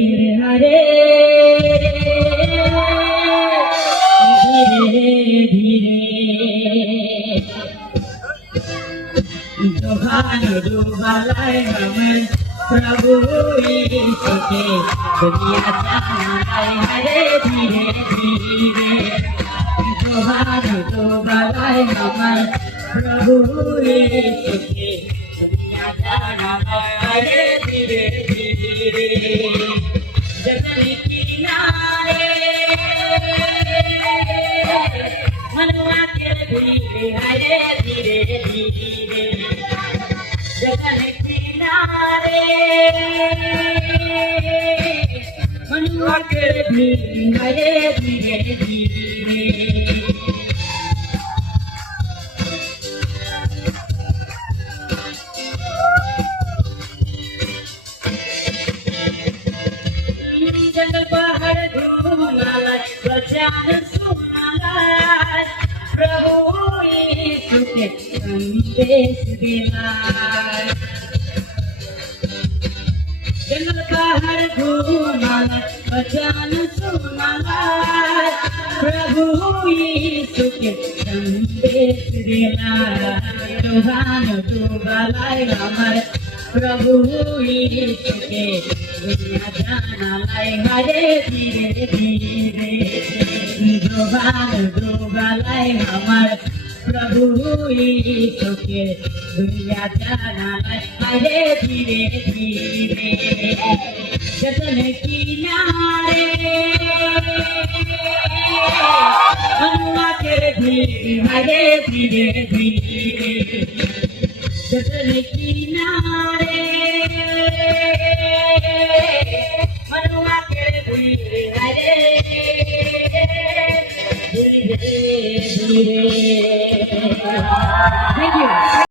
धीरे हरे धीरे धीरे जोहान डूबालाय हमें प्रभु यीशु के दुनिया जानालाय हरे धीरे धीरे जोहान डूबालाय हमें प्रभु यीशु के दुनिया जानालाय हरे धीरे धीरे जगनी किनारे मनवा के धीरे हरे धीरे धीरे जगन किनारे मनवा के धीरे हरे धीरे धीरे जंगल पहाड़ घूमना बचान सुनाना प्रभु यीशु के संदेश देना जंगल पहाड़ घूमना बचान सुनाना प्रभु यीशु के संदेश देना जोहान डूबालाय हमारे प्रभु यीशु के दुनिया जानालाय हरे धीरे धीरे जोहान डूबालाय हमारे प्रभु यीशु के दुनिया जानालाय हरे धीरे धीरे जतन किनारे मनवा के धीरे हरे धीरे धीरे जतन किनारे मनवा के धीरे हरे धीरे धीरे